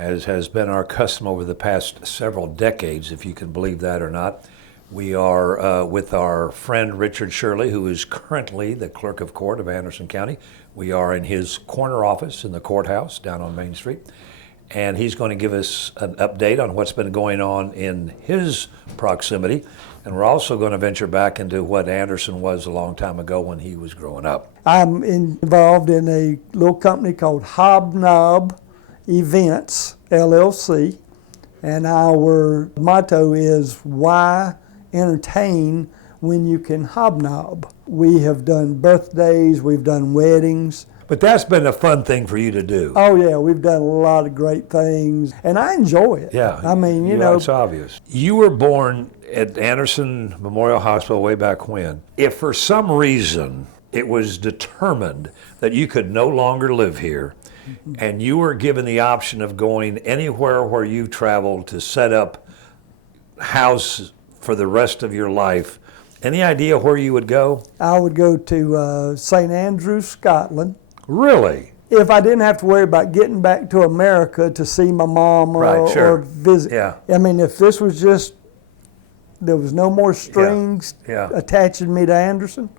as has been our custom over the past several decades, if you can believe that or not. We are with our friend Richard Shirley, who is currently the Clerk of Court of Anderson County. We are in his corner office in the courthouse down on Main Street, and he's going to give us an update on what's been going on in his proximity. And we're also going to venture back into what Anderson was a long time ago when he was growing up. I'm involved in a little company called Hobnob Events, LLC, and our motto is, why entertain when you can hobnob? We have done birthdays, we've done weddings. But that's been a fun thing for you to do. Oh yeah, we've done a lot of great things, and I enjoy it. Yeah, I mean, you know. It's obvious. You were born at Anderson Memorial Hospital way back when. If for some reason it was determined that you could no longer live here, and you were given the option of going anywhere where you traveled to set up house for the rest of your life, any idea where you would go? I would go to St. Andrews, Scotland. Really? If I didn't have to worry about getting back to America to see my mom or visit. Yeah. I mean, if this was just, there was no more strings attaching me to Anderson,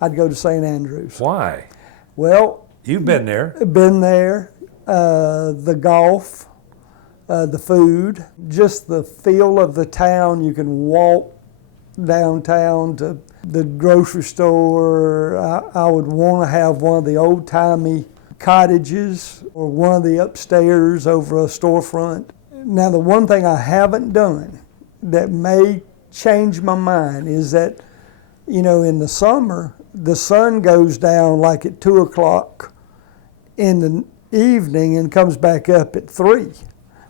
I'd go to St. Andrews. Why? Well, you've been there. Been there. The golf, the food, just the feel of the town. You can walk downtown to the grocery store. I would want to have one of the old-timey cottages or one of the upstairs over a storefront. Now, the one thing I haven't done that may change my mind is that, you know, in the summer, the sun goes down like at 2 o'clock in the evening and comes back up at 3.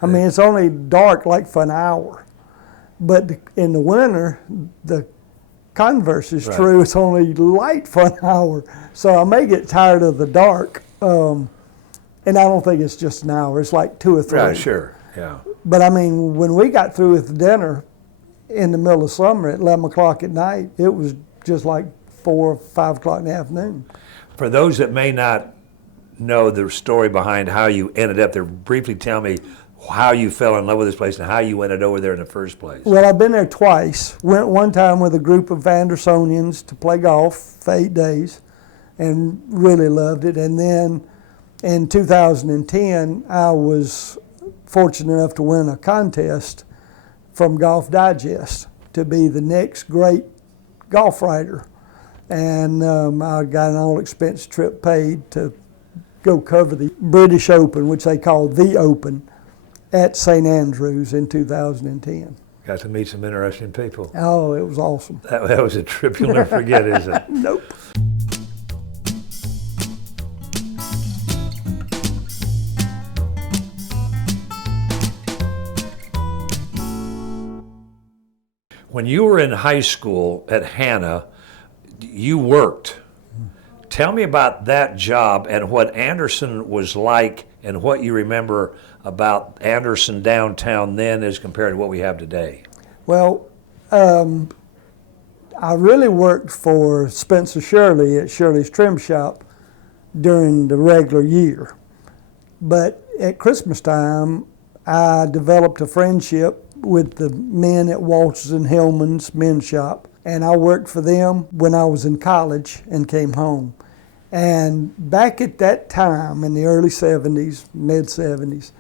I mean, it's only dark like for an hour. But in the winter, the converse is true. It's only light for an hour. So I may get tired of the dark. And I don't think it's just an hour. It's like 2 or 3. Yeah, sure. Yeah. But I mean, when we got through with dinner in the middle of summer at 11 o'clock at night, it was just like 4 or 5 o'clock in the afternoon. For those that may not know the story behind how you ended up there, briefly tell me how you fell in love with this place and how you ended over there in the first place. Well, I've been there twice. Went one time with a group of Andersonians to play golf for 8 days and really loved it. And then in 2010, I was fortunate enough to win a contest from Golf Digest to be the next great golf writer. And I got an all-expense trip paid to go cover the British Open, which they call the Open, at St. Andrews in 2010. Got to meet some interesting people. Oh, it was awesome. That was a trip you'll never forget, is it? Nope. When you were in high school at Hannah, you worked. Tell me about that job and what Anderson was like and what you remember about Anderson downtown then as compared to what we have today. Well, I really worked for Spencer Shirley at Shirley's Trim Shop during the regular year. But at Christmas time, I developed a friendship with the men at Walters and Hillman's men's shop. And I worked for them when I was in college and came home. And back at that time, in the early 70s, mid-70s,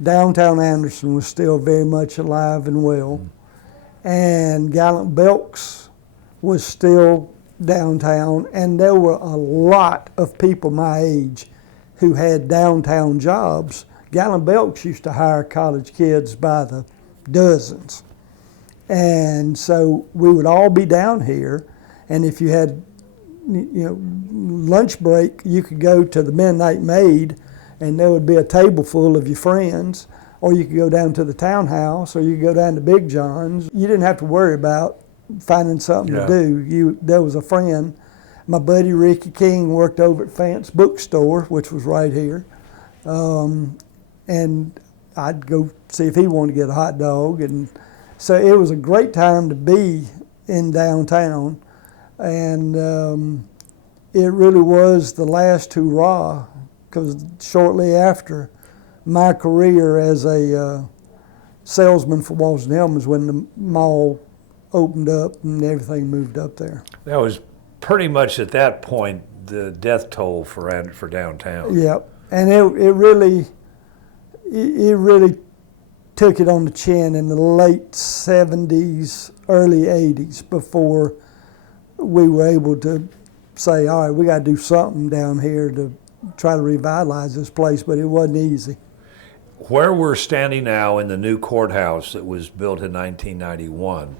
downtown Anderson was still very much alive and well. And Gallant Belks was still downtown, and there were a lot of people my age who had downtown jobs. Gallant Belks used to hire college kids by the dozens. And so we would all be down here, and if you had, lunch break, you could go to the Midnight Maid, and there would be a table full of your friends, or you could go down to the townhouse, or you could go down to Big John's. You didn't have to worry about finding something to do. There was a friend. My buddy Ricky King worked over at Fant's Bookstore, which was right here, and I'd go see if he wanted to get a hot dog, and so it was a great time to be in downtown, and it really was the last hurrah, because shortly after, my career as a salesman for Walls and Hellman's when the mall opened up and everything moved up there. That was pretty much at that point the death toll for downtown. Yep, and it really took it on the chin in the late 70s, early 80s before we were able to say, all right, we got to do something down here to try to revitalize this place, but it wasn't easy. Where we're standing now in the new courthouse that was built in 1991,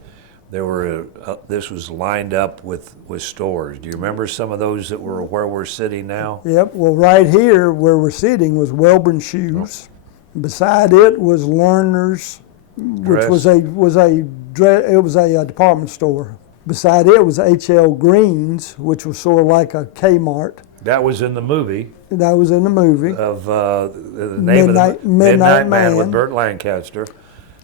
this was lined up with stores. Do you remember some of those that were where we're sitting now? Yep. Well, right here where we're sitting was Welborn Shoes. Beside it was Lerner's, which was a department store. Beside it was H.L. Green's, which was sort of like a Kmart. That was in the movie. That was in the movie. Of the name of the Midnight Man with Burt Lancaster.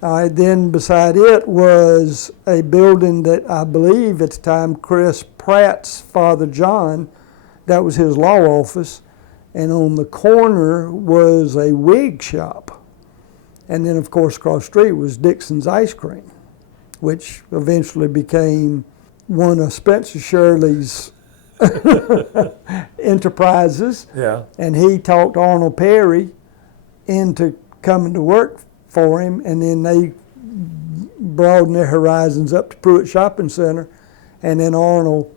All right, then beside it was a building that I believe at the time Chris Pratt's father John, that was his law office, and on the corner was a wig shop. And then of course across the street was Dixon's Ice Cream, which eventually became one of Spencer Shirley's enterprises. Yeah. And he talked Arnold Perry into coming to work for him, and then they broadened their horizons up to Pruitt Shopping Center, and then Arnold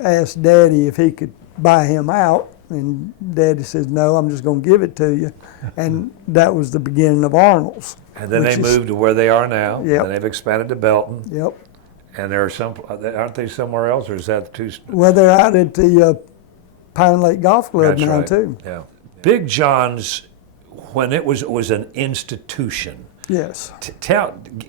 asked Daddy if he could buy him out, and Daddy says, no, I'm just going to give it to you. And that was the beginning of Arnold's. And then they moved to where they are now. Yep. And they've expanded to Belton. Yep. And there are some, aren't they somewhere else, or is that too? Well, they're out at the Pine Lake Golf Club That's now, right. too. Yeah. Big John's, when it was an institution. Yes.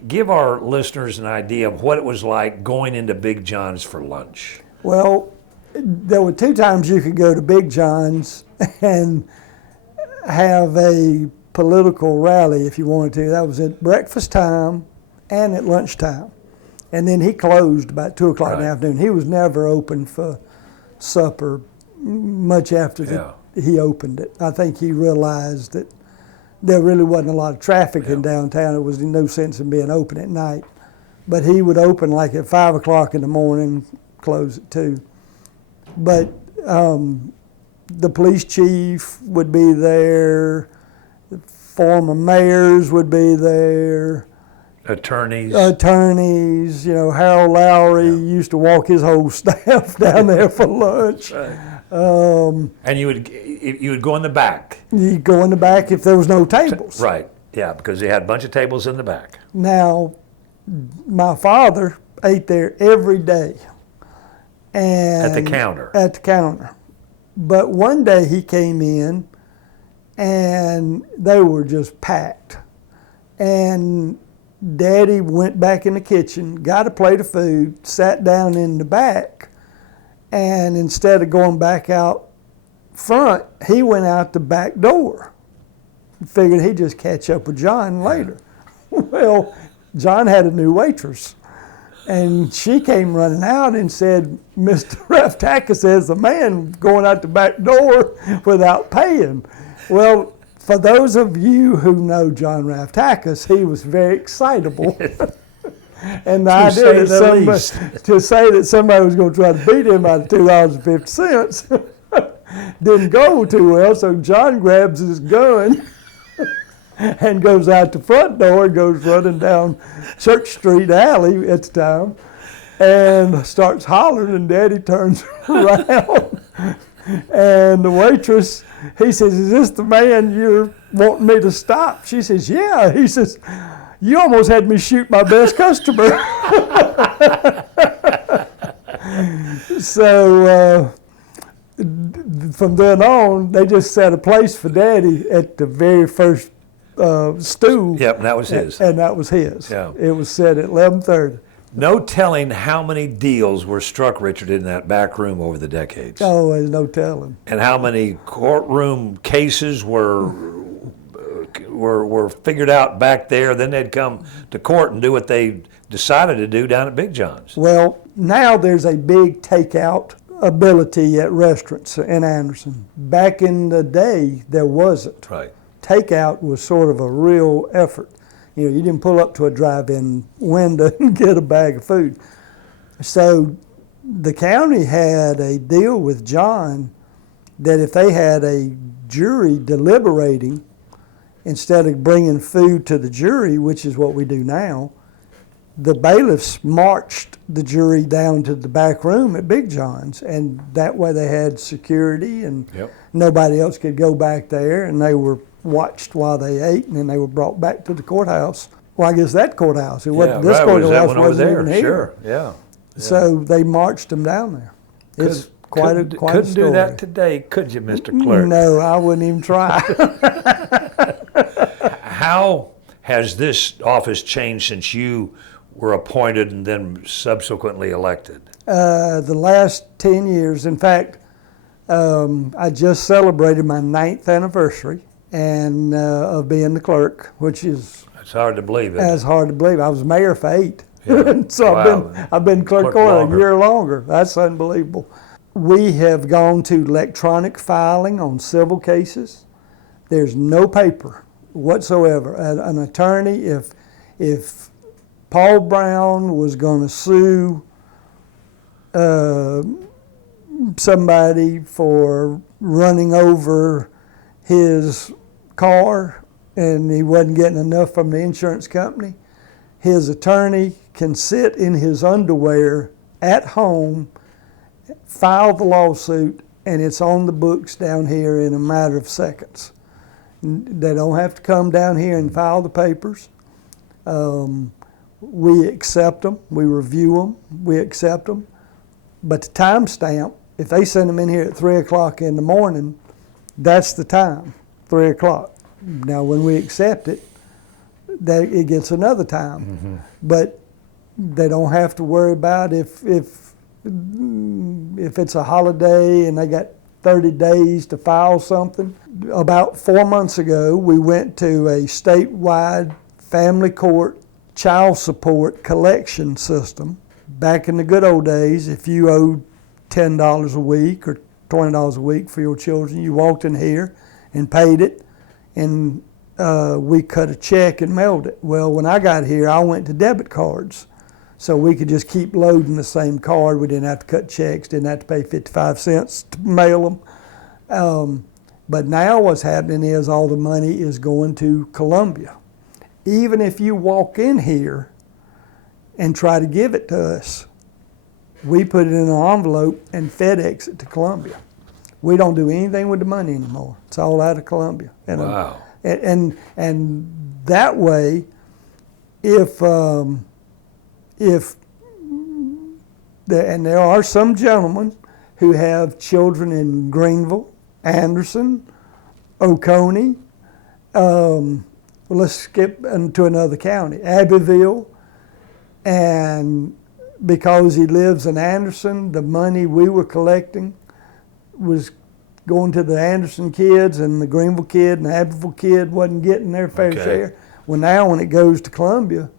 Give our listeners an idea of what it was like going into Big John's for lunch. Well, there were two times you could go to Big John's and have a political rally if you wanted to. That was at breakfast time and at lunchtime. And then he closed about 2 o'clock in the afternoon. He was never open for supper much after he opened it. I think he realized that there really wasn't a lot of traffic in downtown. It was no sense in being open at night. But he would open like at 5 o'clock in the morning, close at 2. But the police chief would be there, the former mayors would be there. Attorneys, Harold Lowry used to walk his whole staff down there for lunch. Right. And you would go in the back. You'd go in the back if there was no tables. Right, yeah, because they had a bunch of tables in the back. Now, my father ate there every day. And At the counter. At the counter. But one day he came in and they were just packed. And Daddy went back in the kitchen, got a plate of food, sat down in the back, and instead of going back out front, he went out the back door. Figured he'd just catch up with John later. Well, John had a new waitress, and she came running out and said, Mr. Raftakis says the man going out the back door without paying. Well, for those of you who know John Raftakis, he was very excitable. And the idea to say that somebody was going to try to beat him out of $2.50 didn't go too well. So John grabs his gun and goes out the front door and goes running down Church Street Alley at the time and starts hollering, and Daddy turns around. And the waitress, he says, is this the man you're wanting me to stop? She says, yeah. He says, you almost had me shoot my best customer. So from then on, they just set a place for Daddy at the very first stool. Yep, and that was his. And that was his. Yeah. It was set at 11:30. No telling how many deals were struck, Richard, in that back room over the decades. Oh, there's no telling. And how many courtroom cases were figured out back there. Then they'd come to court and do what they decided to do down at Big John's. Well, now there's a big takeout ability at restaurants in Anderson. Back in the day, there wasn't. Right. takeout was sort of a real effort. You know, you didn't pull up to a drive-in window and get a bag of food. So the county had a deal with John that if they had a jury deliberating, instead of bringing food to the jury, which is what we do now, the bailiffs marched the jury down to the back room at Big John's, and that way they had security, and nobody else could go back there, and they were watched while they ate, and then they were brought back to the courthouse. Well, I guess that courthouse. It wasn't, this courthouse wasn't even here. Sure, yeah. So they marched them down there. It's quite a story. Couldn't do that today, could you, Mr. Clerk? No, I wouldn't even try. How has this office changed since you were appointed and then subsequently elected? The last 10 years. In fact, I just celebrated my 9th anniversary and of being the clerk, which is... It's hard to believe. It's hard to believe. I was mayor for 8. Yeah. So Wow. I've been clerk court a year longer. That's unbelievable. We have gone to electronic filing on civil cases. There's no paper whatsoever. An attorney, if Paul Brown was going to sue somebody for running over his car and he wasn't getting enough from the insurance company, his attorney can sit in his underwear at home, file the lawsuit, and it's on the books down here in a matter of seconds. They don't have to come down here and file the papers. We accept them, we review them, we accept them. But the timestamp, if they send them in here at 3 o'clock in the morning, that's the time, 3 o'clock. Now, when we accept it, it gets another time. Mm-hmm. But they don't have to worry about if it's a holiday and they got 30 days to file something. About 4 months ago, we went to a statewide family court child support collection system. Back in the good old days, if you owed $10 a week or $20 a week for your children, you walked in here and paid it, and we cut a check and mailed it. Well, when I got here, I went to debit cards. So we could just keep loading the same card. We didn't have to cut checks, didn't have to pay 55 cents to mail them. But now what's happening is all the money is going to Columbia. Even if you walk in here and try to give it to us, we put it in an envelope and FedEx it to Columbia. We don't do anything with the money anymore. It's all out of Columbia. And, wow. And that way, if there are some gentlemen who have children in Greenville, Anderson, Oconee, let's skip into another county, Abbeville, and because he lives in Anderson, the money we were collecting was going to the Anderson kids, and the Greenville kid and the Abbeville kid wasn't getting their fair share. Well, now when it goes to Columbia,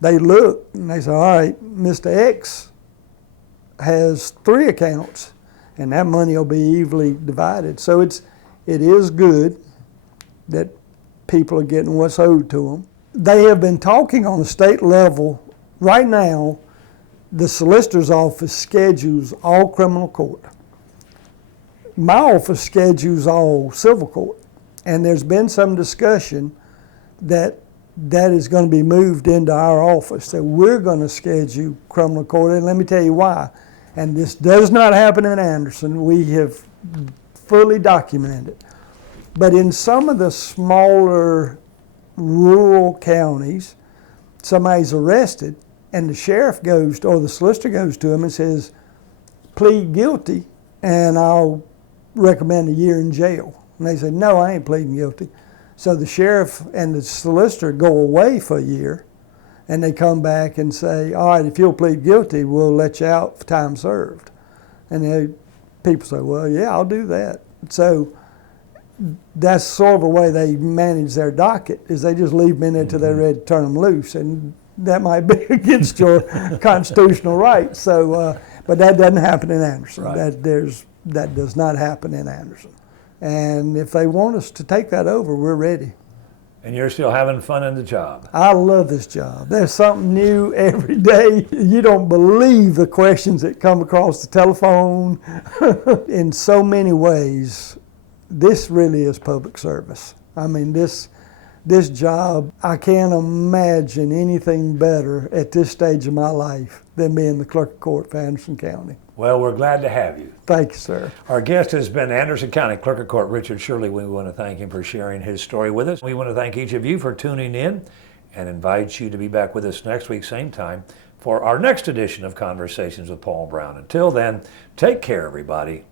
they look and they say, all right, Mr. X has 3 accounts, and that money will be evenly divided. So it is good that people are getting what's owed to them. They have been talking on the state level. Right now, the solicitor's office schedules all criminal court. My office schedules all civil court. And there's been some discussion that is going to be moved into our office, that we're going to schedule criminal court. And let me tell you why. And this does not happen in Anderson. We have fully documented it. But in some of the smaller rural counties, somebody's arrested and the sheriff goes to, or the solicitor goes to him and says, plead guilty and I'll recommend a year in jail. And they say, no, I ain't pleading guilty. So the sheriff and the solicitor go away for a year, and they come back and say, all right, if you'll plead guilty, we'll let you out for time served. And people say, well, yeah, I'll do that. So that's sort of a way they manage their docket, is they just leave them in there till they're ready to turn them loose. And that might be against your constitutional rights. So, but that doesn't happen in Anderson. Right. That does not happen in Anderson. And if they want us to take that over, we're ready. And you're still having fun in the job. I love this job. There's something new every day. You don't believe the questions that come across the telephone. In so many ways, this really is public service. I mean, this job, I can't imagine anything better at this stage of my life than being the clerk of court for Anderson County. Well, we're glad to have you. Thank you, sir. Our guest has been Anderson County Clerk of Court Richard Shirley. We want to thank him for sharing his story with us. We want to thank each of you for tuning in and invite you to be back with us next week, same time, for our next edition of Conversations with Paul Brown. Until then, take care, everybody.